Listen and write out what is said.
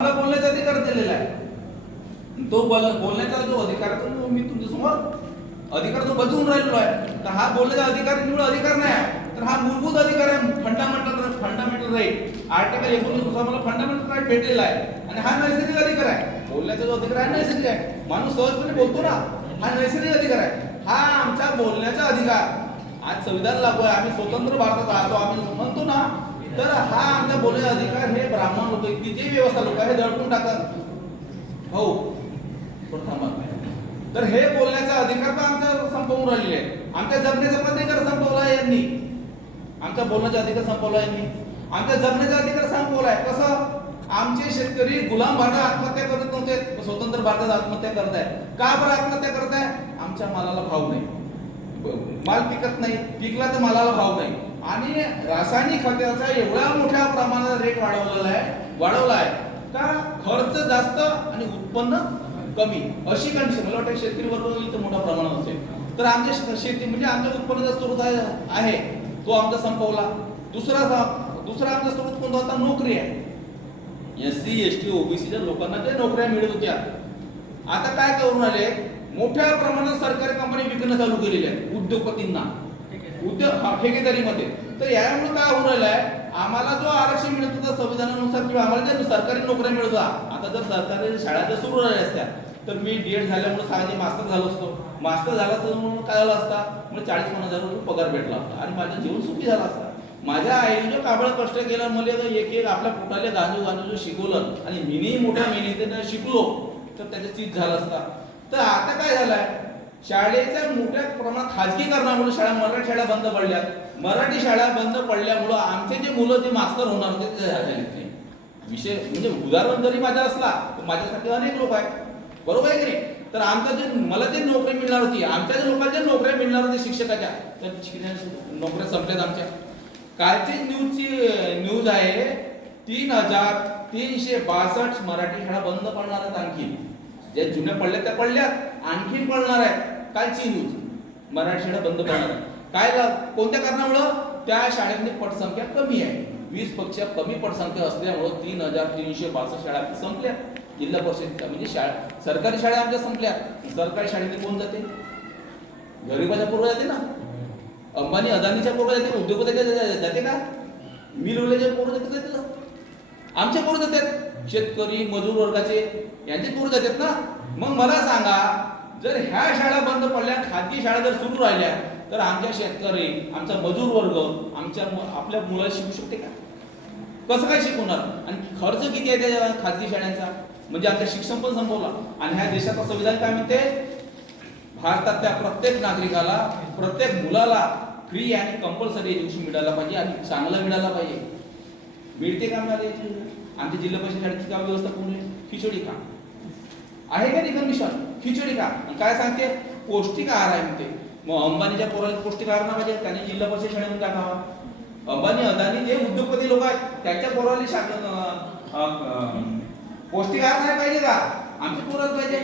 मला बोलण्याचा अधिकार दिलेला आहे. तो बोलण्याचा जो अधिकार तो मी तुमच्या समोर अधिकार तो बजवून राहिलो आहे. तर हा बोलण्याचा अधिकार निवड अधिकार नाही आहे, तर हा मूलभूत अधिकार आहे. फंडामेंटल राईट आर्टिकल 19 नुसार मला फंडामेंटल राईट भेटलेला आहे आणि हा नैसर्गिक अधिकार आहे. बोलण्याचा जो अधिकार आहे नैसर्गिक आहे. माणूस सहजपणे बोलतो ना, हा नैसर्गिक अधिकार आहे. हा आमचा बोलण्याचा अधिकार आज संविधान लागू आहे. आम्ही स्वतंत्र भारतात राहतो आम्ही म्हणतो ना, तर हा आमचा बोलण्याचा अधिकार हे ब्राह्मण लोक की जे व्यवस्था लोक हे दडपून टाकतात. हो तर हे बोलण्याचा अधिकार तर आमचा संपवून राहिलेले आहे. आमच्या जगण्याचा पण अधिकार संपवला यांनी. आमचा बोलण्याचा अधिकार संपवला यांनी. आमचा जगण्याचा अधिकार संपवलाय. कसं? आमचे शेतकरी गुलाम भारतात आत्महत्या करत नव्हते, स्वतंत्र भारतात आत्महत्या करताय. का बरं आत्महत्या करताय? आमच्या मालाला भाव नाही, माल पिकत नाही, पिकला तर मालाला भाव नाही आणि रासायनिक खताचा एवढ्या मोठ्या प्रमाणात रेट वाढवला आहे का खर्च जास्त आणि उत्पन्न कमी, अशी कंडिशन. मला वाटतं शेतकरी वर्ग इथं मोठ्या प्रमाणात असेल. तर आमच्या शेती म्हणजे आमच्या उत्पन्नाचा स्रोत आहे तो आमचा संपवला. दुसरा आमचा स्रोत कोणता होता? नोकरी आहे. SC ST OBCच्या लोकांना त्या नोकऱ्या मिळत होत्या. आता काय करून आले? मोठ्या प्रमाणात सरकारी कंपनी विकणं चालू केलेली आहे उद्योगपतींना, ठेकेदारीमध्ये. तर यामुळे काय होऊन राहिलंय? आम्हाला जो आरक्षण मिळत होता संविधानानुसार किंवा आम्हाला ज्या सरकारी नोकऱ्या मिळत होता, आता जर सरकारी शाळा जर सुरू राहिल्या असत्या तर मी D.Ed झाल्यामुळे साहजिक मास्टर झालो असतो. मास्टर झाला असतो म्हणून काय झालं असता? मला 40-50 रुपये पगार भेटला असता आणि माझं जीवन सुखी झालं असतं. माझ्या आईने जो काबळ कष्ट केलं, मला एक आपल्या पोटाले गांजू शिकवलं आणि मीही मोठ्या मेहनतीने शिकलो तर त्याचं चीज झालं असता. तर आता काय झालंय? शाळेच्या मोठ्या प्रमाणात खाजगीकरणामुळे मराठी शाळा बंद पडल्या. मराठी शाळा बंद पडल्यामुळं आमचे जे मुलं जे मास्टर होणार होते ते झाले नाही. विषय म्हणजे उदाहरण जरी माझा असला तर माझ्यासाठी अनेक लोक आहेत, बरोबर आहे की नाही? तर आमचा जे मला जे नोकरी मिळणार होती, आमच्या जे लोकांच्या नोकऱ्या मिळणार होत्या शिक्षकाच्या, तर नोकऱ्या संपल्यात आमच्या. कालची न्यूज आहे 3,362 मराठी शाळा बंद पडणार आहेत. आणखी ज्या जुन्या पडल्या त्या पडल्यात, आणखी पडणार आहेत. कालची न्यूज मराठी शाळा बंद पडणार आहे. काय कोणत्या कारणामुळं? त्या शाळेतली पटसंख्या कमी आहे. 20 पेक्षा कमी पटसंख्या असल्यामुळं 3,362 शाळा संपल्या. जिल्हा परिषद म्हणजे सरकारी शाळा आमच्या संपल्या. सरकारी शाळेत कोण जाते? गरीबाच्या पोरं जाते ना, अंबानी अदानीच्या पोरं जाते, उद्योगपतीच्या जाते का? मिलवाल्याच्या पोरं जाते ना, आमचे पोरं जातात. शेतकरी मजूर वर्गाचे यांचे पोरं जातात ना. मग मला सांगा, जर ह्या शाळा बंद पडल्या, खाजगी शाळा जर सुरू राहिल्या तर आमच्या शेतकरी, आमचा मजूर वर्ग आपल्या मुलाला शिकू शकते का? कसं काय शिकवणार? आणि खर्च किती आहे त्या खाजगी शाळांचा? म्हणजे आमचं शिक्षण पण संपवला. आणि ह्या देशाचं संविधान काय म्हणते? भारतातल्या प्रत्येक नागरिकाला, प्रत्येक मुलाला फ्री आणि कंपल्सरी एज्युकेशन मिळायला पाहिजे आणि चांगलं मिळायला पाहिजे. मिळते का मिळाले? आमच्या जिल्हा परिषद शाळेची का व्यवस्था कोण आहे? खिचडी का आहे का? नाही कंडिशन खिचडी का? काय सांगते? पौष्टिक आहार आहे म्हणते. मग अंबानीच्या पोराला पौष्टिक आहार ना पाहिजे, त्यांनी जिल्हा परिषद शाळेमध्ये टाकावा. अंबानी अदानी जे उद्योगपती लोक आहेत त्यांच्या पोराला पौष्टिक आहार नाही पाहिजे का? आमच्या पोराला पाहिजे.